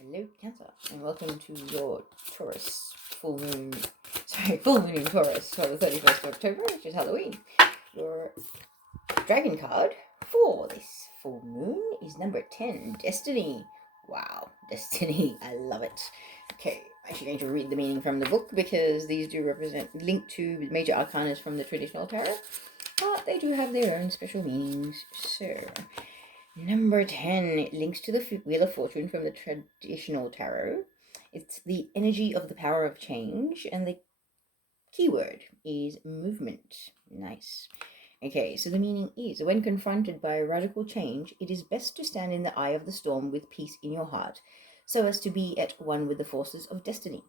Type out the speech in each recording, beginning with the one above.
Hello, Cancer, and welcome to your Taurus full moon in Taurus for the 31st of October, which is Halloween. Your dragon card for this full moon is number 10, Destiny. Wow, Destiny, I love it. Okay, I'm actually going to read the meaning from the book because these do represent link to major arcanas from the traditional tarot, but they do have their own special meanings. So, number 10, it links to the Wheel of Fortune from the traditional tarot. It's the energy of the power of change, and the keyword is movement. Nice. Okay, so the meaning is, when confronted by radical change, it is best to stand in the eye of the storm with peace in your heart, so as to be at one with the forces of destiny.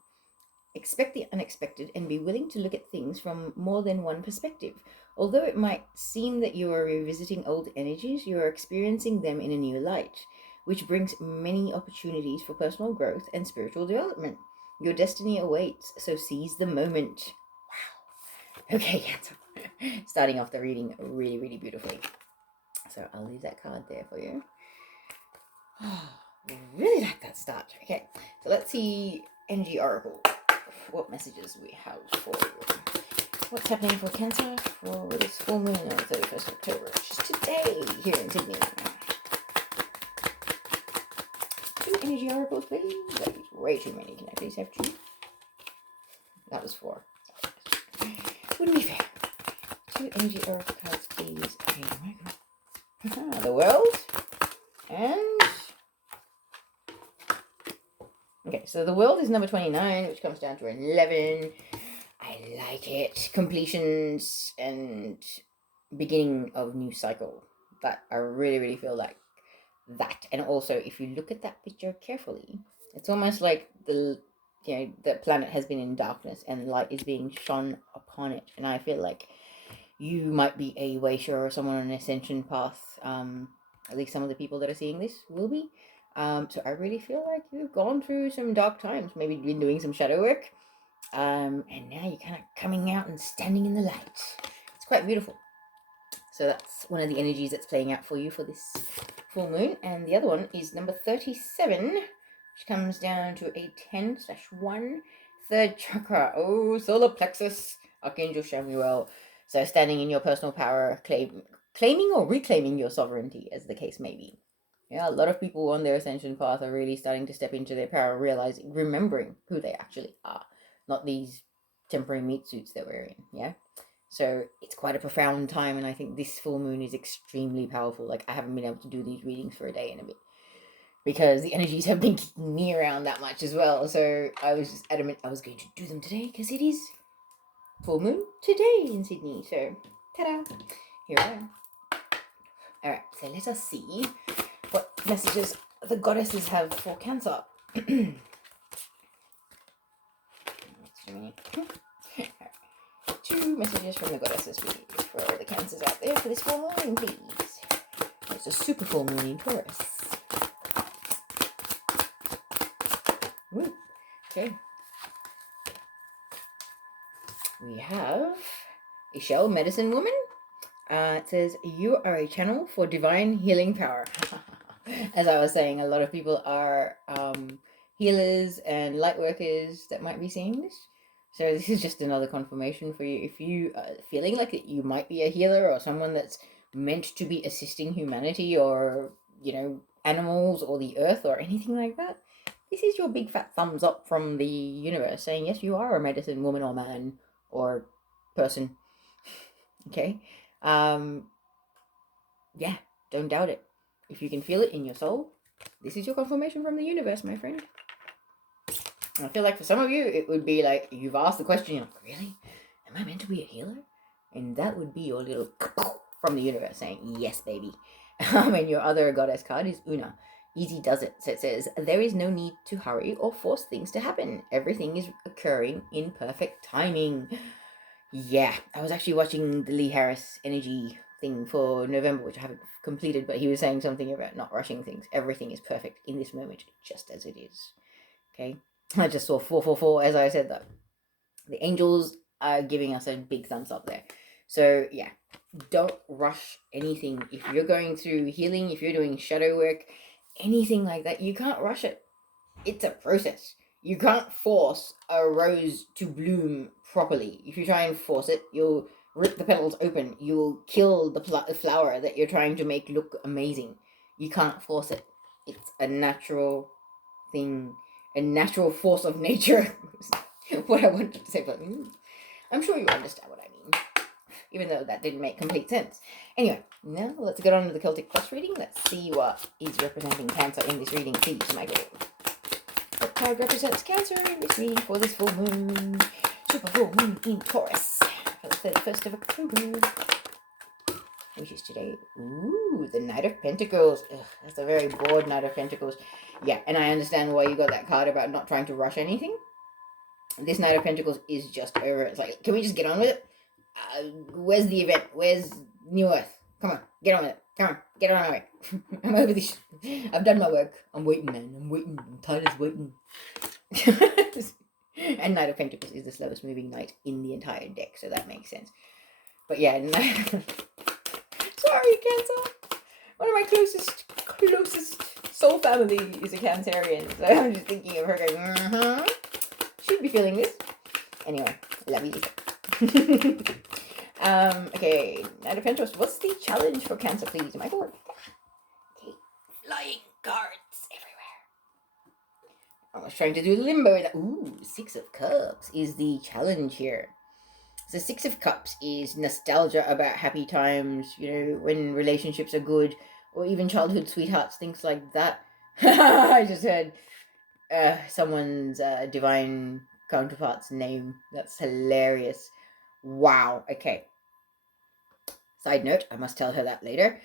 Expect the unexpected and be willing to look at things from more than one perspective. Although it might seem that you are revisiting old energies, you are experiencing them in a new light, which brings many opportunities for personal growth and spiritual development. Your destiny awaits, so seize the moment. Wow. Okay, Cancer. Starting off the reading really, really beautifully. So I'll leave that card there for you. Really like that start. Okay, so let's see Energy Oracle. What messages we have for you. What's happening for Cancer for this full moon on 31st October, which is today here in Sydney. 2 Energy Oracles, please. That is way too many. Can I please have 2? That was 4. Wouldn't be fair. 2 Energy Oracle cards, please. Okay, oh my god. The World. And... okay, so the World is number 29, which comes down to 11. I like it. Completions and beginning of new cycle. That I really, really feel like that. And also, if you look at that picture carefully, it's almost like the planet has been in darkness and light is being shone upon it. And I feel like you might be a Waysher or someone on an ascension path. At least some of the people that are seeing this will be. So I really feel like you've gone through some dark times. Maybe been doing some shadow work. And now you're kind of coming out and standing in the light. It's quite beautiful. So that's one of the energies that's playing out for you for this full moon. And the other one is number 37, which comes down to a 10/1, third chakra. Oh, solar plexus, Archangel Samuel. So standing in your personal power, claiming or reclaiming your sovereignty, as the case may be. Yeah, a lot of people on their ascension path are really starting to step into their power, remembering who they actually are. Not these temporary meat suits that we're in, yeah? So it's quite a profound time, and I think this full moon is extremely powerful. Like, I haven't been able to do these readings for a day and a bit because the energies have been kicking me around that much as well. So I was just adamant I was going to do them today because it is full moon today in Sydney. So, ta-da! Here I am. Alright, so let us see what messages the goddesses have for Cancer. Two messages from the goddesses for the Cancers out there for this full moon, please. It's a super full moon in Taurus. Woo. Okay. We have a shell medicine woman. It says, you are a channel for divine healing power. As I was saying, a lot of people are healers and light workers that might be seeing this. So this is just another confirmation for you. If you are feeling like you might be a healer or someone that's meant to be assisting humanity or, animals or the earth or anything like that, this is your big fat thumbs up from the universe saying, yes, you are a medicine woman or man or person. Okay? Yeah, don't doubt it. If you can feel it in your soul, this is your confirmation from the universe, my friend. I feel like for some of you, it would be like, you've asked the question, you're like, really? Am I meant to be a healer? And that would be your little from the universe saying, yes, baby. And your other goddess card is Una. Easy does it. So it says, there is no need to hurry or force things to happen. Everything is occurring in perfect timing. Yeah, I was actually watching the Lee Harris energy thing for November, which I haven't completed, but he was saying something about not rushing things. Everything is perfect in this moment, just as it is. Okay? I just saw 444 as I said that. The angels are giving us a big thumbs up there. So yeah, don't rush anything. If you're going through healing, if you're doing shadow work, anything like that, you can't rush it. it's a process. You can't force a rose to bloom properly. If you try and force it, you'll rip the petals open. You'll kill the flower that you're trying to make look amazing. You can't force it. It's a natural thing, a natural force of nature. What I wanted to say, but I'm sure you understand what I mean, even though that didn't make complete sense. Anyway, now let's get on to the Celtic Cross reading. Let's see what is representing Cancer in this reading, please, Michael. What card represents Cancer in this reading for this full moon? Super full moon in Taurus for the 31st of October, which is today. Ooh, the Knight of Pentacles. Ugh, that's a very bored Knight of Pentacles. Yeah, and I understand why you got that card about not trying to rush anything. This Knight of Pentacles is just over. It's like, can we just get on with it? Where's the event? Where's New Earth? Come on, get on with it. Come on, get on my way. I'm over this. I've done my work. I'm waiting, man. I'm waiting. I'm tired of waiting. And Knight of Pentacles is the slowest moving knight in the entire deck, so that makes sense. But yeah, sorry, Cancer. One of my closest soul family is a Cancerian, so I'm just thinking of her going, should be feeling this. Anyway, love you. Okay, Knight of Pentacles. What's the challenge for Cancer, please, Michael? Okay, flying cards everywhere. I was trying to do limbo. Ooh, Six of Cups is the challenge here. So Six of Cups is nostalgia about happy times, you know, when relationships are good, or even childhood sweethearts, things like that. I just heard someone's divine counterpart's name. That's hilarious. Wow. Okay. Side note, I must tell her that later.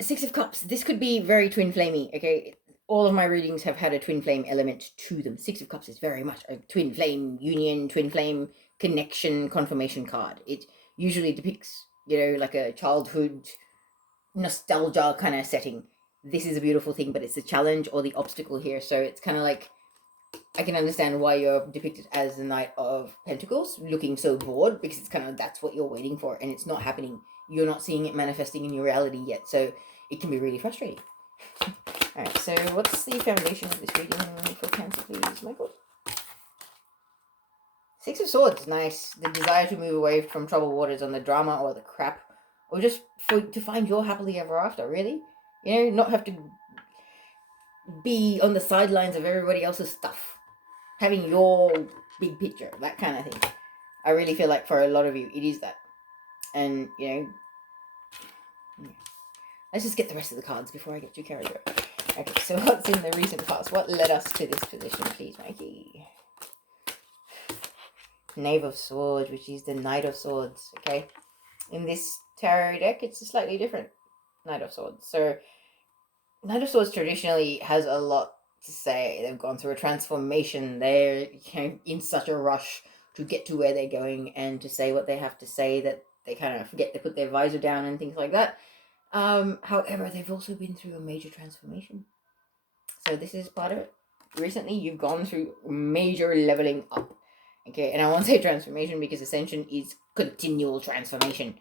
Six of Cups. This could be very twin flamey. Okay. All of my readings have had a twin flame element to them. Six of Cups is very much a twin flame union, twin flame connection, confirmation card. It usually depicts, you know, like a childhood nostalgia kind of setting. This is a beautiful thing, but it's the challenge or the obstacle here. So it's kind of like, I can understand why you're depicted as the Knight of Pentacles, looking so bored, because it's kind of, that's what you're waiting for, and it's not happening. You're not seeing it manifesting in your reality yet, so it can be really frustrating. Alright, so what's the foundation of this reading for Cancer, please, Michael? Six of Swords, nice. The desire to move away from troubled waters on the drama or the crap, or just to find your happily ever after, really? You know, not have to be on the sidelines of everybody else's stuff. Having your big picture, that kind of thing. I really feel like for a lot of you, it is that. And, you know, let's just get the rest of the cards before I get too carried away. Okay, so what's in the recent past? What led us to this position, please, Mikey? Knave of Swords, which is the Knight of Swords, okay? In this tarot deck, it's a slightly different Knight of Swords. So, Knight of Swords traditionally has a lot to say. They've gone through a transformation. They're, you know, in such a rush to get to where they're going and to say what they have to say that they kind of forget to put their visor down and things like that. However, they've also been through a major transformation. So this is part of it. Recently, you've gone through major leveling up. Okay, and I won't say transformation because Ascension is continual transformation.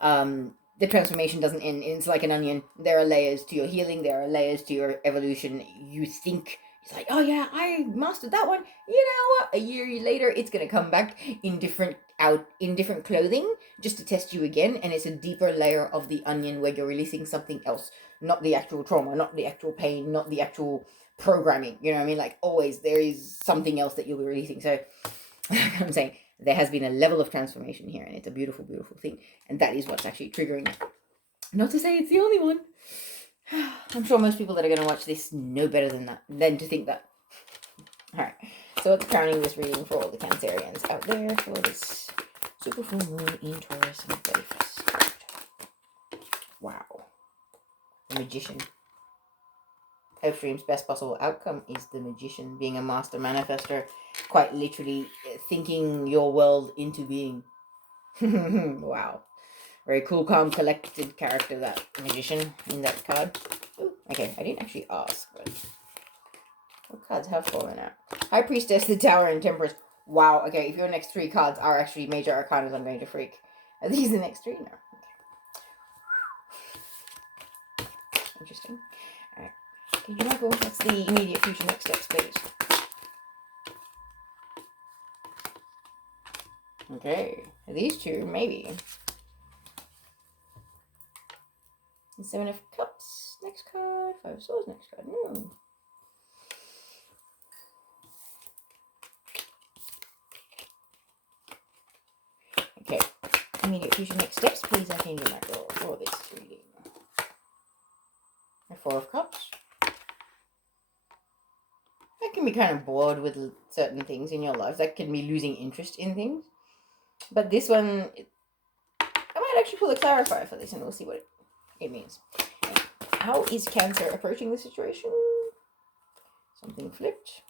The transformation doesn't end. It's like an onion. There are layers to your healing. There are layers to your evolution. You think it's like, oh yeah, I mastered that one. You know what? A year later, it's gonna come back in different clothing just to test you again, and it's a deeper layer of the onion where you're releasing something else, not the actual trauma, not the actual pain, not the actual programming. You know what I mean? Like always, there is something else that you'll be releasing. So I'm saying there has been a level of transformation here, and it's a beautiful, beautiful thing. And that is what's actually triggering it. Not to say it's the only one. I'm sure most people that are going to watch this know better than to think that. Alright, so what's crowning this reading for all the Cancerians out there for this super full moon in Taurus on the 31st? Wow. The Magician. Hopestream's best possible outcome is the Magician, being a master manifester, quite literally thinking your world into being. Wow. Very cool, calm, collected character, that Magician in that card. Ooh, okay, I didn't actually ask, but what cards have fallen out? High Priestess, the Tower, and Temperance. Wow, okay, if your next three cards are actually major arcanas, I'm going to freak. Are these the next three? No. Okay. Interesting. Alright. Okay, you might go. What's the immediate future next steps, please? Okay, these two, maybe. The Seven of Cups, next card. Five of Swords, next card. No. Okay, immediate future next steps, please. Archangel Michael for this reading. The Four of Cups. That can be kind of bored with certain things in your life. That can be losing interest in things. But this one, I might actually pull a clarifier for this and we'll see what it means. How is Cancer approaching the situation? Something flipped.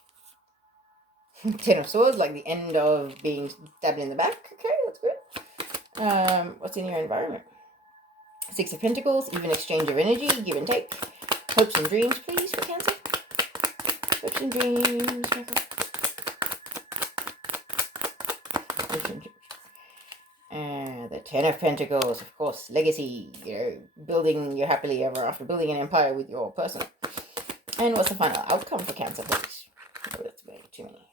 Ten of Swords, like the end of being stabbed in the back. Okay, that's good. What's in your environment? Six of Pentacles, even exchange of energy, give and take. Hopes and dreams, please, for Cancer. Hopes and dreams, Michael. Hopes and dreams. The Ten of Pentacles, of course, legacy, building your happily ever after, building an empire with your person. And what's the final outcome for Cancer, please? Oh, that's way too many.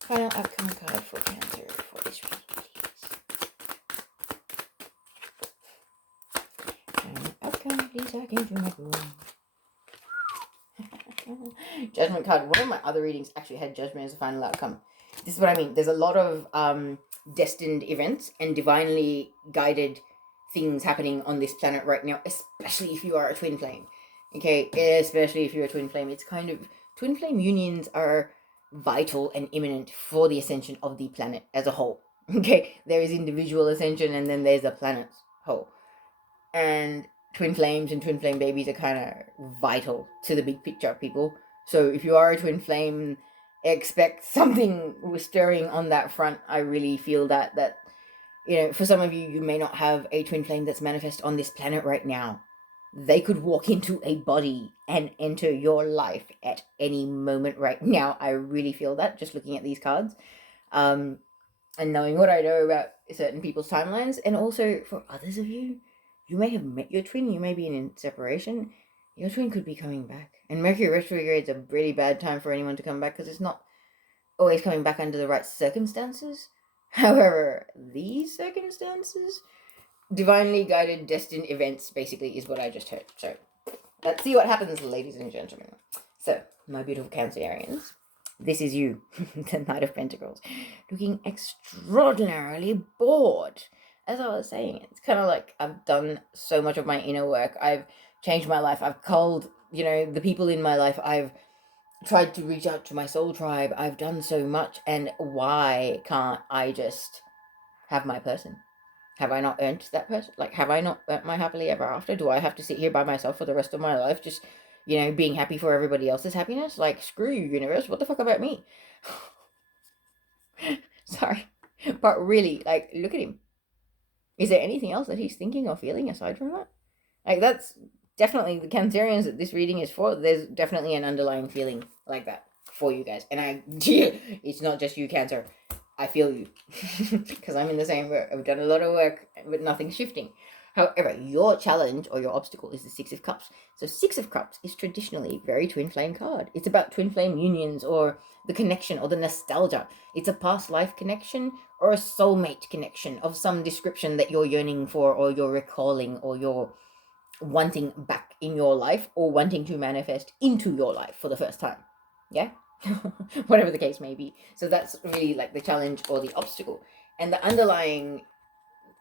Final outcome card for Cancer for this reading, please. Final outcome, please, I can do my room. Judgment card. One of my other readings actually had Judgment as a final outcome. This is what I mean. There's a lot of destined events and divinely guided things happening on this planet right now, especially if you are a twin flame. Okay, especially if you're a twin flame. It's kind of, twin flame unions are vital and imminent for the ascension of the planet as a whole. Okay, there is individual ascension and then there's the planet's whole. And twin flames and twin flame babies are kind of vital to the big picture, people. So if you are a twin flame, expect something stirring on that front. I really feel that for some of you, you may not have a twin flame that's manifest on this planet right now. They could walk into a body and enter your life at any moment right now. I really feel that just looking at these cards. And knowing what I know about certain people's timelines. And also for others of you, you may have met your twin, you may be in separation. Your twin could be coming back. And Mercury retrograde is a really bad time for anyone to come back because it's not always coming back under the right circumstances. However, these circumstances, divinely guided, destined events, basically, is what I just heard. So, let's see what happens, ladies and gentlemen. So, my beautiful Cancerians, this is you, the Knight of Pentacles, looking extraordinarily bored. As I was saying, it's kind of like I've done so much of my inner work. I've changed my life. I've called, the people in my life. I've tried to reach out to my soul tribe. I've done so much. And why can't I just have my person? Have I not earned that person? Like, have I not earned my happily ever after? Do I have to sit here by myself for the rest of my life just, being happy for everybody else's happiness? Like, screw you, universe. What the fuck about me? Sorry. But really, like, look at him. Is there anything else that he's thinking or feeling aside from that? Like, that's definitely the Cancerians that this reading is for. There's definitely an underlying feeling like that for you guys. And it's not just you, Cancer. I feel you. Because I'm in the same work. I've done a lot of work, but nothing's shifting. However, your challenge or your obstacle is the Six of Cups. So Six of Cups is traditionally a very twin flame card. It's about twin flame unions or the connection or the nostalgia. It's a past life connection or a soulmate connection of some description that you're yearning for or you're recalling or you're wanting back in your life or wanting to manifest into your life for the first time. Yeah? Whatever the case may be. So that's really like the challenge or the obstacle. And the underlying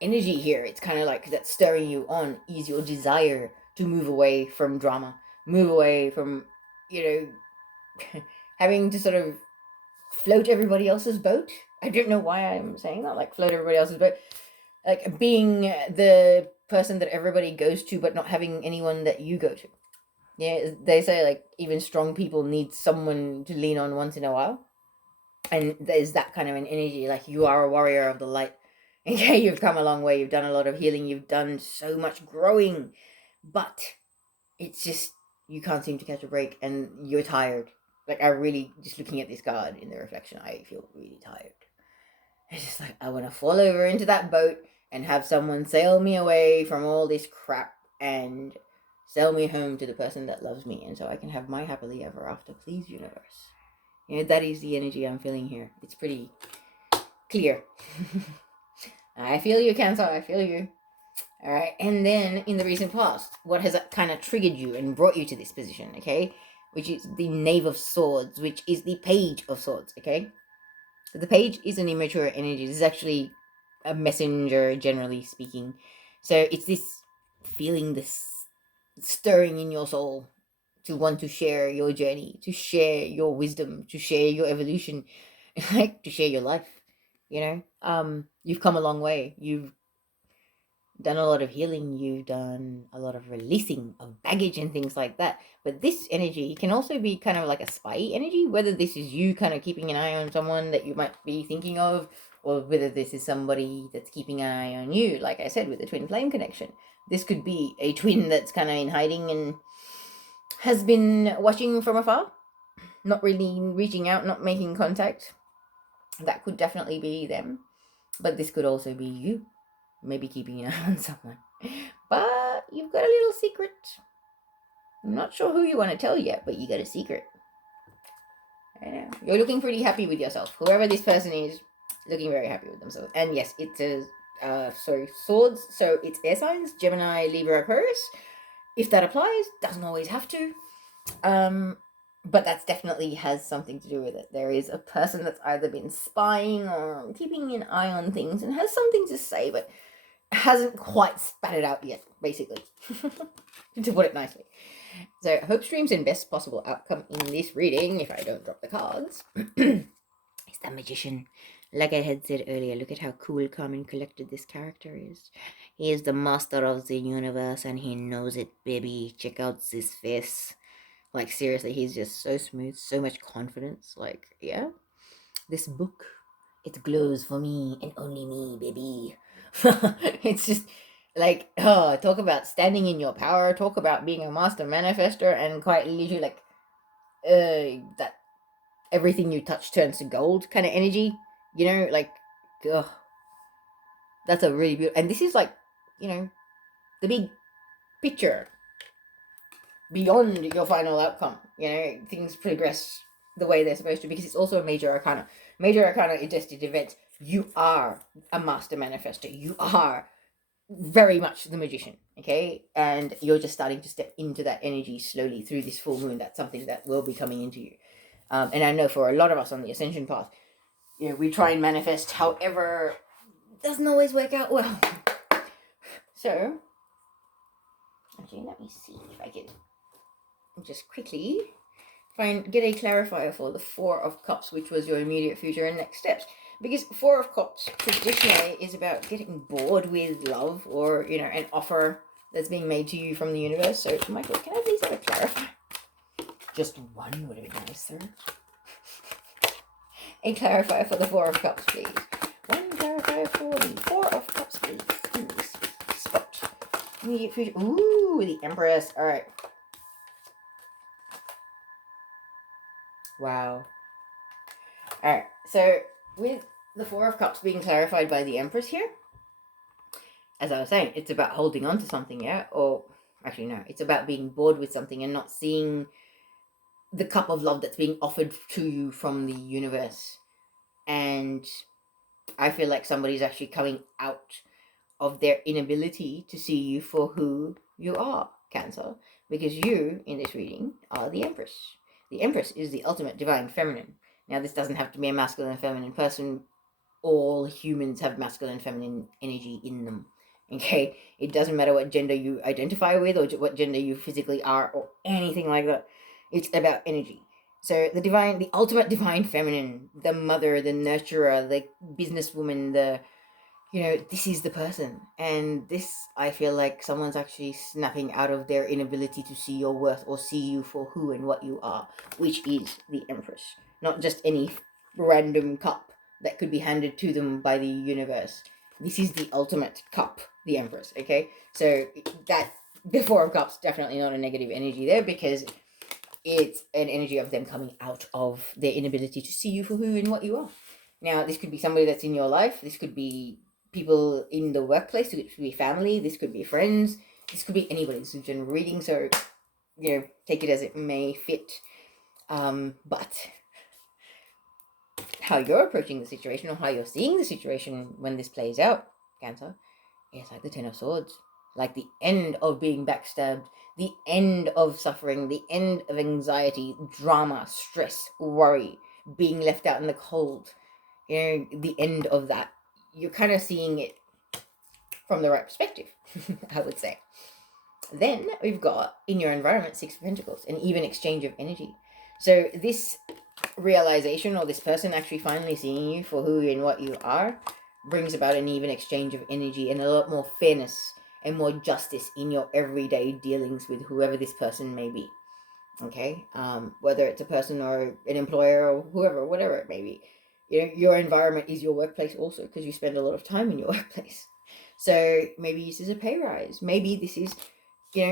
energy here, it's kind of like that's stirring you on is your desire to move away from drama, move away from, having to sort of float everybody else's boat. I don't know why I'm saying that, like float everybody else's boat. Like being the person that everybody goes to, but not having anyone that you go to. Yeah, they say like even strong people need someone to lean on once in a while. And there's that kind of an energy, like you are a warrior of the light. Okay, you've come a long way, you've done a lot of healing, you've done so much growing, but it's just, you can't seem to catch a break and you're tired. Like I really, just looking at this card in the reflection, I feel really tired. It's just like, I want to fall over into that boat and have someone sail me away from all this crap and Sell me home to the person that loves me, and so I can have my happily ever after. Please, universe. That is the energy I'm feeling here. It's pretty clear. I feel you, Cancer. I feel you. All right. And then in the recent past, what has kind of triggered you and brought you to this position, okay? Which is the Knave of Swords, which is the Page of Swords, okay? So the Page is an immature energy. This is actually a messenger, generally speaking. So it's this feeling, this stirring in your soul to want to share your journey, to share your wisdom, to share your evolution, like to share your life. You've come a long way. You've done a lot of healing, you've done a lot of releasing of baggage and things like that. But this energy can also be kind of like a spy energy, whether this is you kind of keeping an eye on someone that you might be thinking of, or whether this is somebody that's keeping an eye on you. Like I said, with the twin flame connection, this could be a twin that's kind of in hiding and has been watching from afar, not really reaching out, not making contact. That could definitely be them. But this could also be you, maybe keeping an eye on someone. But you've got a little secret. I'm not sure who you want to tell yet, but you got a secret. I know. You're looking pretty happy with yourself. Whoever this person is, looking very happy with themselves. And yes, it's swords. So it's air signs: Gemini, Libra, Aquarius. If that applies, doesn't always have to. But that's definitely has something to do with it. There is a person that's either been spying or keeping an eye on things and has something to say, but hasn't quite spat it out yet, basically. To put it nicely. So, hopes, dreams, and best possible outcome in this reading, if I don't drop the cards, is the Magician. Like I had said earlier, look at how cool, calm, and collected this character is. He is the master of the universe, and he knows it, baby. Check out his face. Like, seriously, he's just so smooth, so much confidence. Like, yeah. This book, it glows for me and only me, baby. It's just like, oh, talk about standing in your power, talk about being a master manifester, and quite literally like that everything you touch turns to gold kind of energy. Like, ugh, that's a really beautiful. And this is like, the big picture beyond your final outcome. Things progress the way they're supposed to, because it's also a major arcana. Major arcana is just an event. You are a master manifester. You are very much the Magician, okay? And you're just starting to step into that energy slowly through this full moon. That's something that will be coming into you. And I know for a lot of us on the ascension path, we try and manifest, however, it doesn't always work out well. So, actually, let me see if I can just quickly get a clarifier for the Four of Cups, which was your immediate future and next steps. Because Four of Cups traditionally is about getting bored with love, or an offer that's being made to you from the universe. So, Michael, can I please have a clarifier? Just one would have been nice, sir. A clarifier for the Four of Cups, please. One clarifier for the Four of Cups, please. In this spot. Immediate future. Ooh, the Empress. All right. Wow. Alright, so with the Four of Cups being clarified by the Empress here, as I was saying, it's about holding on to something, yeah? Or, actually, no, it's about being bored with something and not seeing the cup of love that's being offered to you from the universe. And I feel like somebody's actually coming out of their inability to see you for who you are, Cancer. Because you, in this reading, are the Empress. The Empress is the ultimate divine feminine. Now, this doesn't have to be a masculine and feminine person. All humans have masculine and feminine energy in them. Okay? It doesn't matter what gender you identify with or what gender you physically are or anything like that. It's about energy. So the ultimate divine feminine, the mother, the nurturer, the businesswoman, this is the person. And this, I feel like someone's actually snapping out of their inability to see your worth or see you for who and what you are, which is the Empress. Not just any random cup that could be handed to them by the universe. This is the ultimate cup, the Empress, okay? So that, the Four of Cups, definitely not a negative energy there, because it's an energy of them coming out of their inability to see you for who and what you are. Now, this could be somebody that's in your life. This could be people in the workplace. This could be family. This could be friends. This could be anybody's general reading, so take it as it may fit. But how you're approaching the situation, or how you're seeing the situation when this plays out, Cancer, is like the Ten of Swords, like the end of being backstabbed, the end of suffering, the end of anxiety, drama, stress, worry, being left out in the cold. The end of that. You're kind of seeing it from the right perspective, I would say. Then we've got in your environment Six of Pentacles, an even exchange of energy. So this realization, or this person actually finally seeing you for who and what you are, brings about an even exchange of energy and a lot more fairness and more justice in your everyday dealings with whoever this person may be. Okay, whether it's a person or an employer or whoever, whatever it may be, your environment is your workplace also, because you spend a lot of time in your workplace. So maybe this is a pay rise. Maybe this is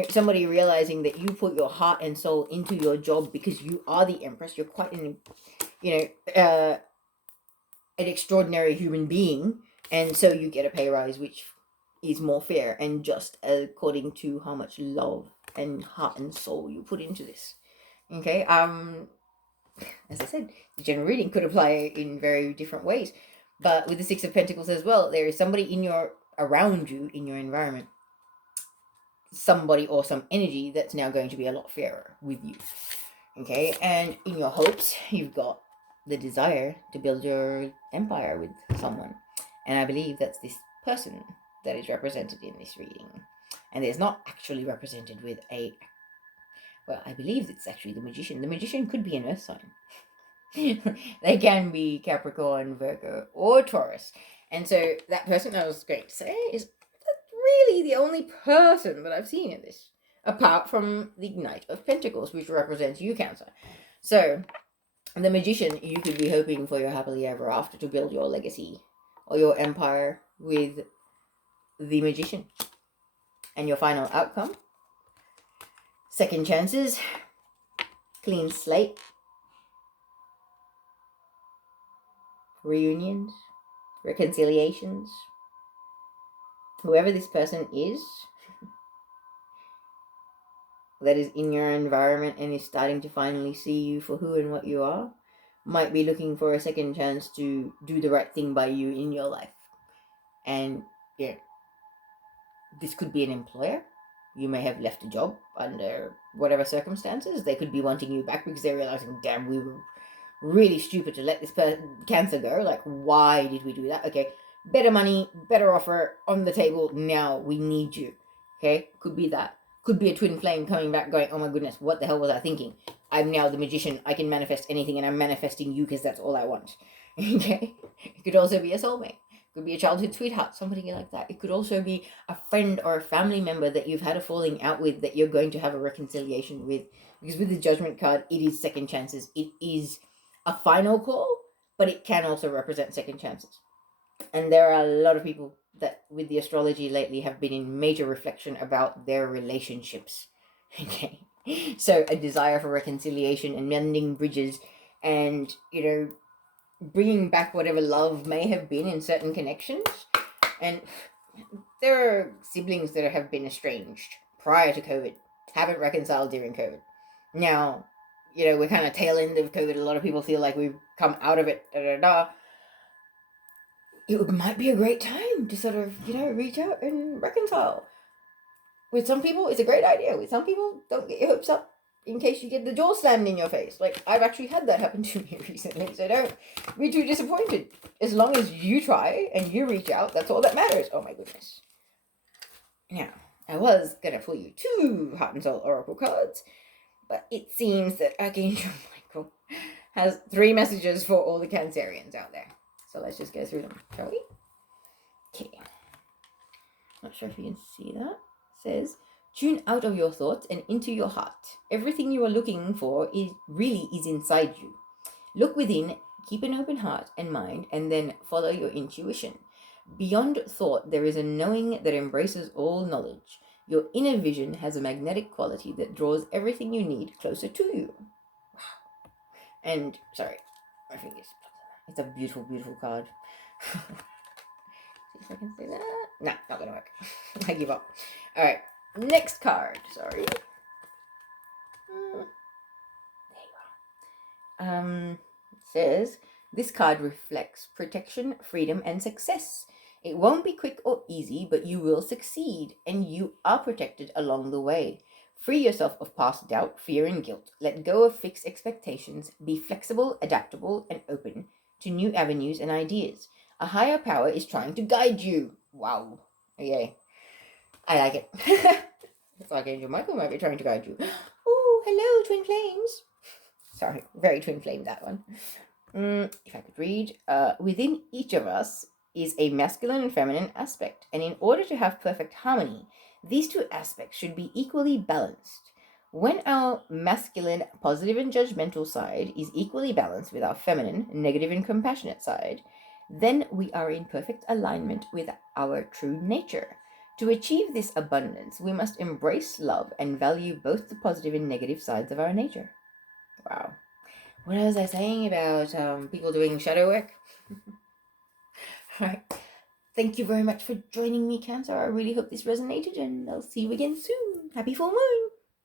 somebody realizing that you put your heart and soul into your job because you are the Empress. You're quite an extraordinary human being, and so you get a pay rise, which is more fair and just according to how much love and heart and soul you put into this. Okay, as I said, the general reading could apply in very different ways, but with the Six of Pentacles as well, there is somebody around you in your environment, somebody or some energy that's now going to be a lot fairer with you. Okay, and in your hopes, you've got the desire to build your empire with someone, and I believe that's this person that is represented in this reading, and it's not actually represented with I believe it's actually the Magician. The Magician could be an earth sign. They can be Capricorn, Virgo, or Taurus, and so that person, I was going to say, is really the only person that I've seen in this, apart from the Knight of Pentacles, which represents you, Cancer. So the Magician, you could be hoping for your happily ever after, to build your legacy or your empire with the Magician. And your final outcome: second chances, clean slate, reunions, reconciliations. Whoever this person is that is in your environment and is starting to finally see you for who and what you are, might be looking for a second chance to do the right thing by you in your life. And this could be an employer. You may have left a job under whatever circumstances. They could be wanting you back because they're realizing, damn, we were really stupid to let this Cancer go. Like, why did we do that? Okay, better money, better offer on the table. Now we need you. Okay, could be that. Could be a twin flame coming back going, oh my goodness, what the hell was I thinking? I'm now the Magician. I can manifest anything, and I'm manifesting you because that's all I want. Okay, it could also be a soulmate. It could be a childhood sweetheart, somebody like that. It could also be a friend or a family member that you've had a falling out with, that you're going to have a reconciliation with. Because with the Judgment card, it is second chances. It is a final call, but it can also represent second chances. And there are a lot of people that with the astrology lately have been in major reflection about their relationships. Okay, so a desire for reconciliation and mending bridges, and bringing back whatever love may have been in certain connections. And there are siblings that have been estranged prior to COVID, haven't reconciled during COVID. Now, we're kind of tail end of COVID. A lot of people feel like we've come out of it. It might be a great time to sort of, reach out and reconcile. With some people, it's a great idea. With some people, don't get your hopes up in case you get the door slammed in your face. Like, I've actually had that happen to me recently, so don't be too disappointed. As long as you try and you reach out, that's all that matters. Oh my goodness. Now, I was going to pull you 2 Heart and Soul Oracle cards, but it seems that Archangel Michael has 3 messages for all the Cancerians out there. So let's just go through them, shall we? Okay. Not sure if you can see that. It says, tune out of your thoughts and into your heart. Everything you are looking for really is inside you. Look within, keep an open heart and mind, and then follow your intuition. Beyond thought, there is a knowing that embraces all knowledge. Your inner vision has a magnetic quality that draws everything you need closer to you. Wow. And, sorry, my fingers. It's a beautiful, beautiful card. See if I can say that. No, not gonna work. I give up. All right. Next card. Sorry. There you are. It says, this card reflects protection, freedom, and success. It won't be quick or easy, but you will succeed, and you are protected along the way. Free yourself of past doubt, fear, and guilt. Let go of fixed expectations. Be flexible, adaptable, and open to new avenues and ideas. A higher power is trying to guide you. Wow. Okay. I like it. It's like Angel Michael might be trying to guide you. Oh, hello, twin flames. Sorry, very twin flame, that one. If I could read, within each of us is a masculine and feminine aspect, and in order to have perfect harmony, these two aspects should be equally balanced. When our masculine, positive and judgmental side is equally balanced with our feminine, negative and compassionate side, then we are in perfect alignment with our true nature. To achieve this abundance, we must embrace love and value both the positive and negative sides of our nature. Wow. What was I saying about people doing shadow work? All right. Thank you very much for joining me, Cancer. I really hope this resonated, and I'll see you again soon. Happy full moon!